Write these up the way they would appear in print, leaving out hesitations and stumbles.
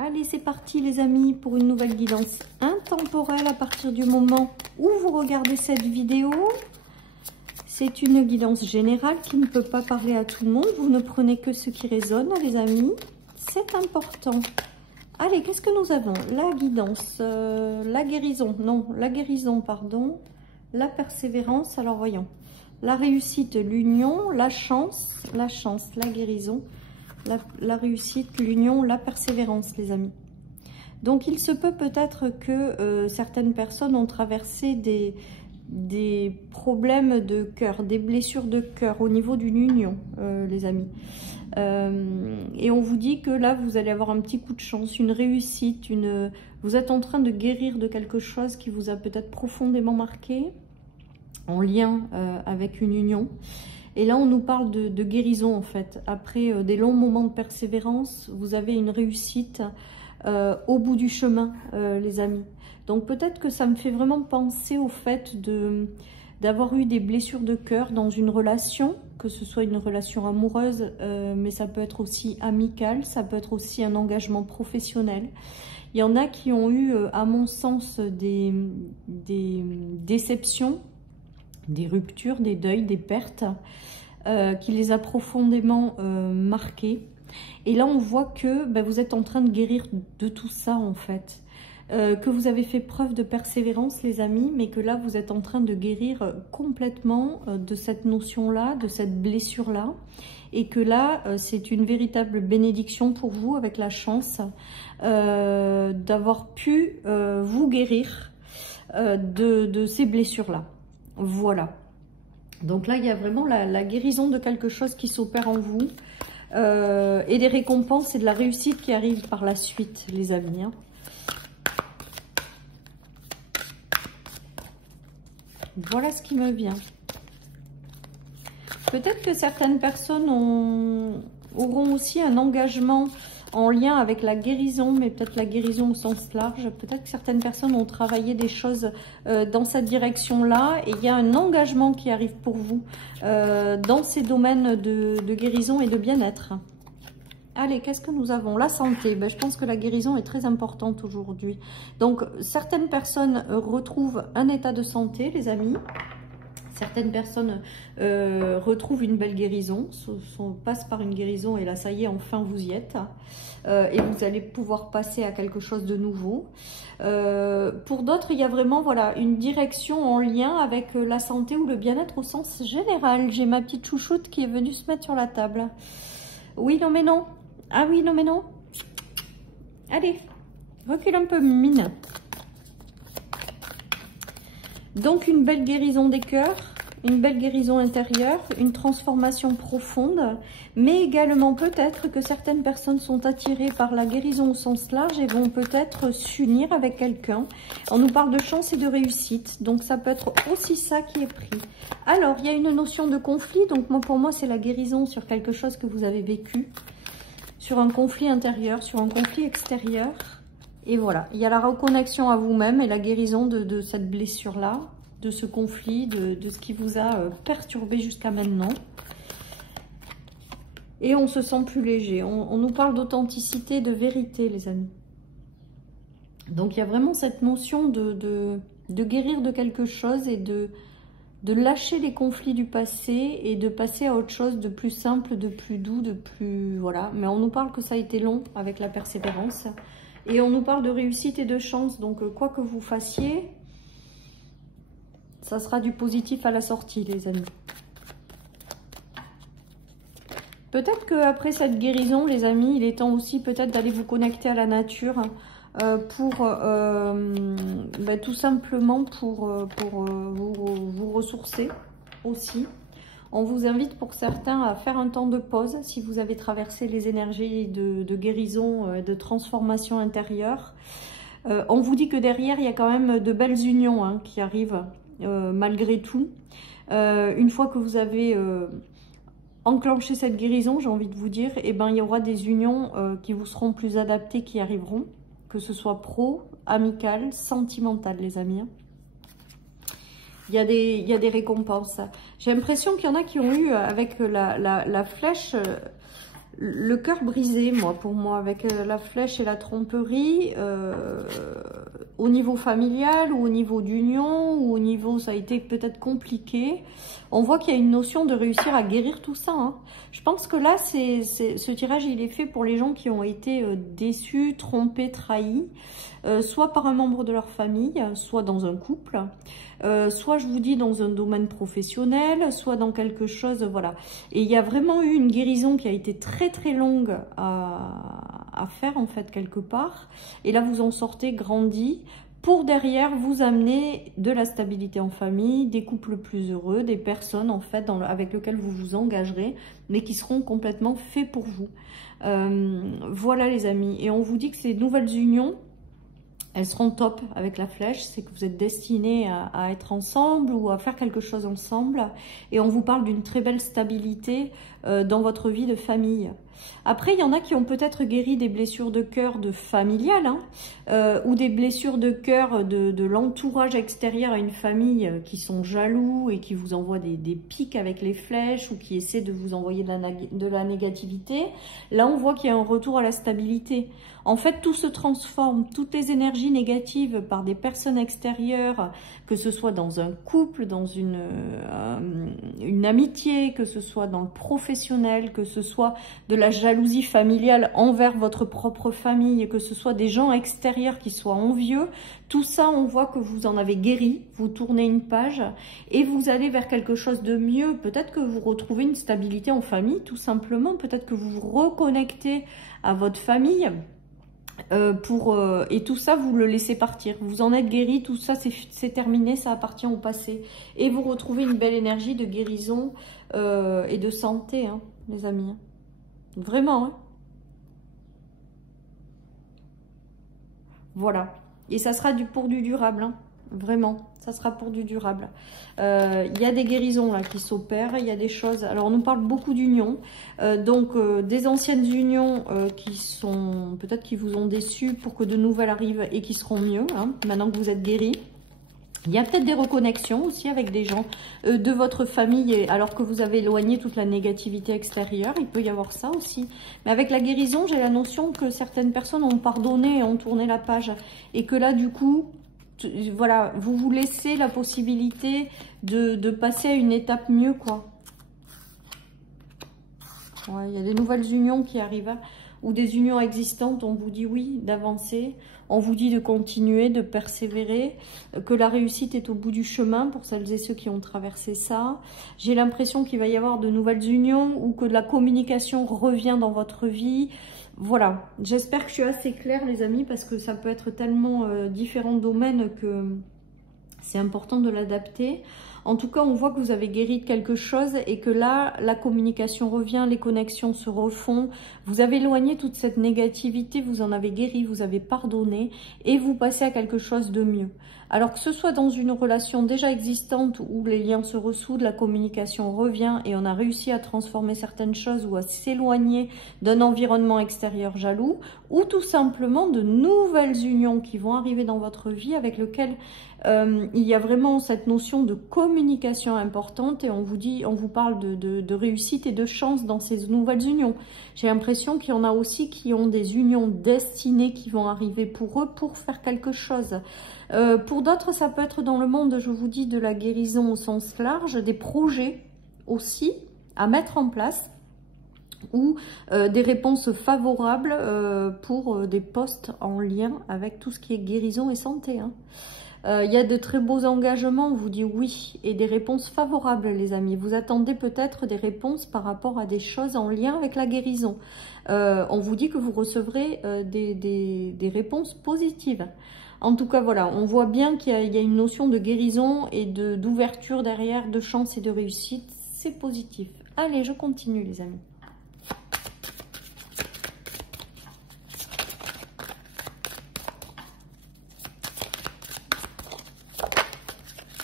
Allez, c'est parti les amis pour une nouvelle guidance intemporelle à partir du moment où vous regardez cette vidéo. C'est une guidance générale qui ne peut pas parler à tout le monde. Vous ne prenez que ce qui résonne, les amis. C'est important. Allez, qu'est-ce que nous avons? La guidance, la guérison, non, la guérison, pardon, la persévérance. Alors, voyons. La réussite, l'union, la chance, la guérison, la réussite, l'union, la persévérance, les amis. Donc, il se peut peut-être que certaines personnes ont traversé des problèmes de cœur, des blessures de cœur au niveau d'une union, les amis. Et on vous dit que là, vous allez avoir un petit coup de chance, une réussite, vous êtes en train de guérir de quelque chose qui vous a peut-être profondément marqué, en lien avec une union. Et là, on nous parle de guérison, en fait. Après des longs moments de persévérance, vous avez une réussite au bout du chemin, les amis. Donc, peut-être que ça me fait vraiment penser au fait d'avoir eu des blessures de cœur dans une relation, que ce soit une relation amoureuse, mais ça peut être aussi amical, ça peut être aussi un engagement professionnel. Il y en a qui ont eu, à mon sens, des déceptions, des ruptures, des deuils, des pertes, qui les a profondément marqués. Et là, on voit que vous êtes en train de guérir de tout ça, en fait. Que vous avez fait preuve de persévérance, les amis, mais que là, vous êtes en train de guérir complètement de cette notion-là, de cette blessure-là. Et que là, c'est une véritable bénédiction pour vous, avec la chance d'avoir pu vous guérir de ces blessures-là. Voilà. Donc là, il y a vraiment la guérison de quelque chose qui s'opère en vous. Et des récompenses et de la réussite qui arrivent par la suite, les amis. Hein. Voilà ce qui me vient. Peut-être que certaines personnes auront aussi un engagement en lien avec la guérison, mais peut-être la guérison au sens large. Peut-être que certaines personnes ont travaillé des choses dans cette direction-là. Et il y a un engagement qui arrive pour vous dans ces domaines de guérison et de bien-être. Allez, qu'est-ce que nous avons? La santé. Je pense que la guérison est très importante aujourd'hui. Donc, certaines personnes retrouvent un état de santé, les amis. Certaines personnes retrouvent une belle guérison, passent par une guérison et là, ça y est, enfin, vous y êtes. Et vous allez pouvoir passer à quelque chose de nouveau. Pour d'autres, il y a vraiment voilà, une direction en lien avec la santé ou le bien-être au sens général. J'ai ma petite chouchoute qui est venue se mettre sur la table. Oui, non, mais non. Ah oui, non, mais non. Allez, recule un peu, mine. Donc, une belle guérison des cœurs, une belle guérison intérieure, une transformation profonde, mais également peut-être que certaines personnes sont attirées par la guérison au sens large et vont peut-être s'unir avec quelqu'un. On nous parle de chance et de réussite, donc ça peut être aussi ça qui est pris. Alors, il y a une notion de conflit, donc pour moi, c'est la guérison sur quelque chose que vous avez vécu, sur un conflit intérieur, sur un conflit extérieur. Et voilà, il y a la reconnexion à vous-même et la guérison de cette blessure-là, de ce conflit, de ce qui vous a perturbé jusqu'à maintenant. Et on se sent plus léger. On nous parle d'authenticité, de vérité, les amis. Donc, il y a vraiment cette notion de guérir de quelque chose et de lâcher les conflits du passé et de passer à autre chose de plus simple, de plus doux, de plus... Voilà. Mais on nous parle que ça a été long avec la persévérance. Et on nous parle de réussite et de chance. Donc, quoi que vous fassiez, ça sera du positif à la sortie, les amis. Peut-être qu'après cette guérison, les amis, il est temps aussi peut-être d'aller vous connecter à la nature pour tout simplement pour vous ressourcer aussi. On vous invite pour certains à faire un temps de pause si vous avez traversé les énergies de guérison, de transformation intérieure. On vous dit que derrière, il y a quand même de belles unions qui arrivent malgré tout. Une fois que vous avez enclenché cette guérison, j'ai envie de vous dire, il y aura des unions qui vous seront plus adaptées, qui arriveront, que ce soit pro, amical, sentimental, les amis. Il y a des récompenses. J'ai l'impression qu'il y en a qui ont eu, avec la flèche, le cœur brisé, pour moi, avec la flèche et la tromperie, au niveau familial ou au niveau d'union, ou au niveau, ça a été peut-être compliqué. On voit qu'il y a une notion de réussir à guérir tout ça. Hein. Je pense que là, ce tirage, il est fait pour les gens qui ont été déçus, trompés, trahis, soit par un membre de leur famille, soit dans un couple, soit, je vous dis, dans un domaine professionnel, soit dans quelque chose, voilà. Et il y a vraiment eu une guérison qui a été très très longue à faire, en fait, quelque part. Et là, vous en sortez grandi, pour derrière vous amener de la stabilité en famille, des couples plus heureux, des personnes en fait avec lesquelles vous vous engagerez, mais qui seront complètement faits pour vous. Voilà les amis, et on vous dit que ces nouvelles unions, elles seront top avec la flèche, c'est que vous êtes destinés à être ensemble ou à faire quelque chose ensemble, et on vous parle d'une très belle stabilité dans votre vie de famille. Après, il y en a qui ont peut-être guéri des blessures de cœur de familiales, hein, ou des blessures de cœur de l'entourage extérieur à une famille qui sont jaloux et qui vous envoient des pics avec les flèches ou qui essaient de vous envoyer de la négativité. Là, on voit qu'il y a un retour à la stabilité. En fait, tout se transforme, toutes les énergies négatives par des personnes extérieures, que ce soit dans un couple, dans une amitié, que ce soit dans le professionnel, que ce soit de la jalousie familiale envers votre propre famille, que ce soit des gens extérieurs qui soient envieux, tout ça, on voit que vous en avez guéri, vous tournez une page et vous allez vers quelque chose de mieux. Peut-être que vous retrouvez une stabilité en famille, tout simplement. Peut-être que vous vous reconnectez à votre famille. Et tout ça, vous le laissez partir. Vous en êtes guéri, tout ça, c'est terminé, ça appartient au passé. Et vous retrouvez une belle énergie de guérison et de santé, hein, les amis. Vraiment, hein. Voilà. Et ça sera pour du durable, hein. Vraiment, ça sera pour du durable. Il y a des guérisons là qui s'opèrent, il y a des choses. Alors on nous parle beaucoup d'unions, des anciennes unions qui sont peut-être qui vous ont déçus pour que de nouvelles arrivent et qui seront mieux, hein, maintenant que vous êtes guéris. Il y a peut-être des reconnexions aussi avec des gens de votre famille alors que vous avez éloigné toute la négativité extérieure. Il peut y avoir ça aussi. Mais avec la guérison, j'ai la notion que certaines personnes ont pardonné et ont tourné la page. Et que là, du coup, voilà, vous vous laissez la possibilité de passer à une étape mieux, quoi. Ouais, il y a des nouvelles unions qui arrivent, ou des unions existantes, on vous dit oui, d'avancer, on vous dit de continuer, de persévérer, que la réussite est au bout du chemin pour celles et ceux qui ont traversé ça. J'ai l'impression qu'il va y avoir de nouvelles unions ou que de la communication revient dans votre vie. Voilà, j'espère que je suis assez claire les amis, parce que ça peut être tellement différents domaines que c'est important de l'adapter. En tout cas, on voit que vous avez guéri de quelque chose et que là, la communication revient, les connexions se refont. Vous avez éloigné toute cette négativité, vous en avez guéri, vous avez pardonné et vous passez à quelque chose de mieux. Alors que ce soit dans une relation déjà existante où les liens se ressoudent, la communication revient et on a réussi à transformer certaines choses ou à s'éloigner d'un environnement extérieur jaloux, ou tout simplement de nouvelles unions qui vont arriver dans votre vie avec lesquelles il y a vraiment cette notion de communication importante et on vous parle de réussite et de chance dans ces nouvelles unions. J'ai l'impression qu'il y en a aussi qui ont des unions destinées qui vont arriver pour eux pour faire quelque chose. Pour d'autres, ça peut être dans le monde, je vous dis, de la guérison au sens large, des projets aussi à mettre en place ou des réponses favorables pour des postes en lien avec tout ce qui est guérison et santé, hein. Il y a de très beaux engagements, on vous dit oui, et des réponses favorables les amis. Vous attendez peut-être des réponses par rapport à des choses en lien avec la guérison. On vous dit que vous recevrez des réponses positives. En tout cas, voilà, on voit bien qu'il y a une notion de guérison et d'ouverture derrière, de chance et de réussite. C'est positif. Allez, je continue les amis.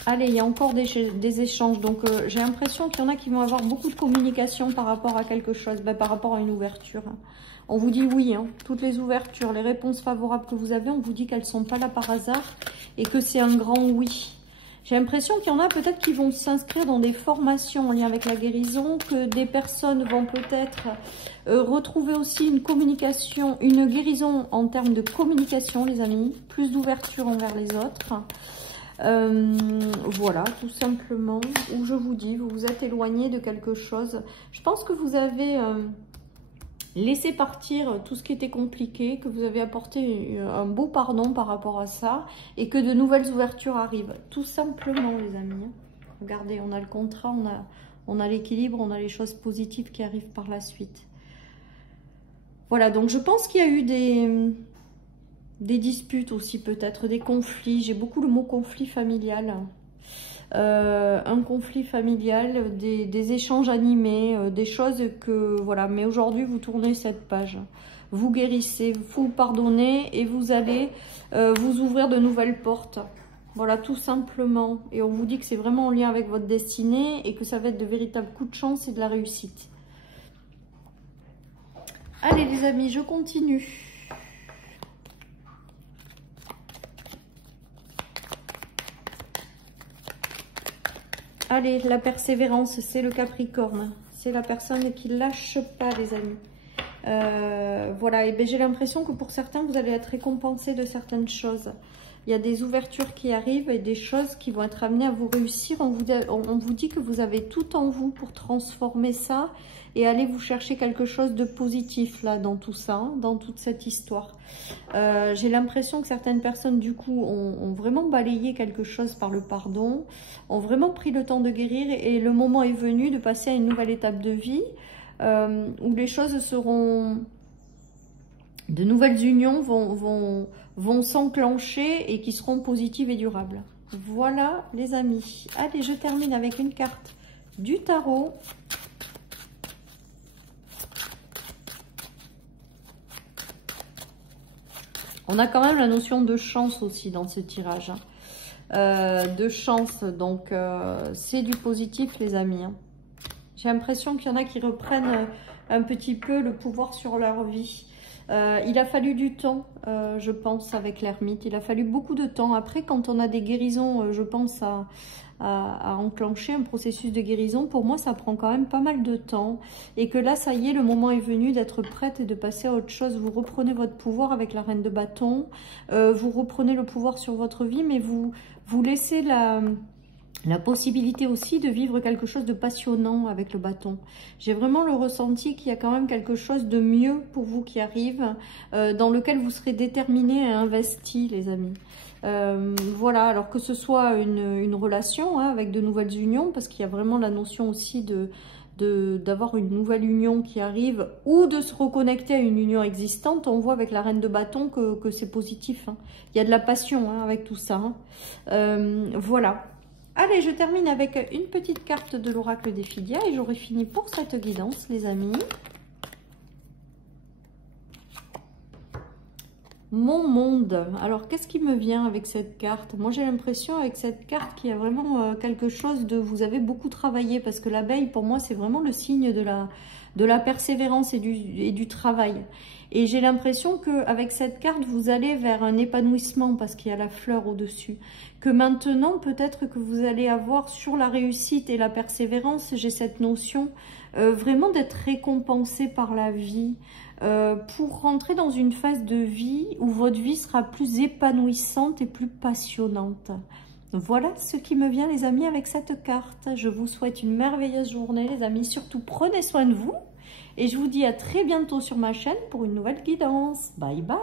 Allez, il y a encore des échanges. Donc, j'ai l'impression qu'il y en a qui vont avoir beaucoup de communication par rapport à quelque chose, par rapport à une ouverture. On vous dit oui, hein, toutes les ouvertures, les réponses favorables que vous avez, on vous dit qu'elles ne sont pas là par hasard et que c'est un grand oui. J'ai l'impression qu'il y en a peut-être qui vont s'inscrire dans des formations en lien avec la guérison, que des personnes vont peut-être retrouver aussi une communication, une guérison en termes de communication, les amis. Plus d'ouverture envers les autres. Voilà, tout simplement. Ou je vous dis, vous vous êtes éloigné de quelque chose. Je pense que vous avez laissé partir tout ce qui était compliqué, que vous avez apporté un beau pardon par rapport à ça, et que de nouvelles ouvertures arrivent. Tout simplement, les amis. Regardez, on a le contrat, on a l'équilibre, on a les choses positives qui arrivent par la suite. Voilà, donc je pense qu'il y a eu des disputes aussi, peut-être, des conflits. J'ai beaucoup le mot conflit familial. Un conflit familial, des échanges animés, des choses que... Voilà, mais aujourd'hui, vous tournez cette page. Vous guérissez, vous pardonnez et vous allez vous ouvrir de nouvelles portes. Voilà, tout simplement. Et on vous dit que c'est vraiment en lien avec votre destinée et que ça va être de véritables coups de chance et de la réussite. Allez, les amis, je continue. Allez, la persévérance, c'est le Capricorne. C'est la personne qui ne lâche pas, les amis. Voilà, et ben, j'ai l'impression que pour certains, vous allez être récompensé de certaines choses. Il y a des ouvertures qui arrivent et des choses qui vont être amenées à vous réussir. On vous dit que vous avez tout en vous pour transformer ça et aller vous chercher quelque chose de positif là dans tout ça, hein, dans toute cette histoire. J'ai l'impression que certaines personnes du coup ont vraiment balayé quelque chose par le pardon, ont vraiment pris le temps de guérir et le moment est venu de passer à une nouvelle étape de vie où les choses seront... De nouvelles unions vont s'enclencher et qui seront positives et durables. Voilà, les amis. Allez, je termine avec une carte du tarot. On a quand même la notion de chance aussi dans ce tirage. De chance, donc c'est du positif, les amis. J'ai l'impression qu'il y en a qui reprennent un petit peu le pouvoir sur leur vie. Il a fallu du temps, je pense, avec l'ermite. Il a fallu beaucoup de temps. Après, quand on a des guérisons, je pense à enclencher un processus de guérison, pour moi, ça prend quand même pas mal de temps. Et que là, ça y est, le moment est venu d'être prête et de passer à autre chose. Vous reprenez votre pouvoir avec la reine de bâton. Vous reprenez le pouvoir sur votre vie, mais vous laissez la possibilité aussi de vivre quelque chose de passionnant avec le bâton. J'ai vraiment le ressenti qu'il y a quand même quelque chose de mieux pour vous qui arrive, dans lequel vous serez déterminé et investi, les amis. Voilà, alors que ce soit une relation hein, avec de nouvelles unions, parce qu'il y a vraiment la notion aussi d'avoir une nouvelle union qui arrive, ou de se reconnecter à une union existante. On voit avec la reine de bâton que c'est positif. Hein. Il y a de la passion hein, avec tout ça. Hein. Voilà. Allez, je termine avec une petite carte de l'oracle des Phidia et j'aurai fini pour cette guidance, les amis. Mon monde. Alors, qu'est-ce qui me vient avec cette carte? Moi, j'ai l'impression avec cette carte qu'il y a vraiment quelque chose de... Vous avez beaucoup travaillé parce que l'abeille, pour moi, c'est vraiment le signe de la persévérance et du travail. Et j'ai l'impression qu'avec cette carte, vous allez vers un épanouissement parce qu'il y a la fleur au-dessus. Que maintenant, peut-être que vous allez avoir sur la réussite et la persévérance, j'ai cette notion vraiment d'être récompensé par la vie pour rentrer dans une phase de vie où votre vie sera plus épanouissante et plus passionnante. Voilà ce qui me vient, les amis, avec cette carte. Je vous souhaite une merveilleuse journée, les amis. Surtout, prenez soin de vous. Et je vous dis à très bientôt sur ma chaîne pour une nouvelle guidance. Bye bye.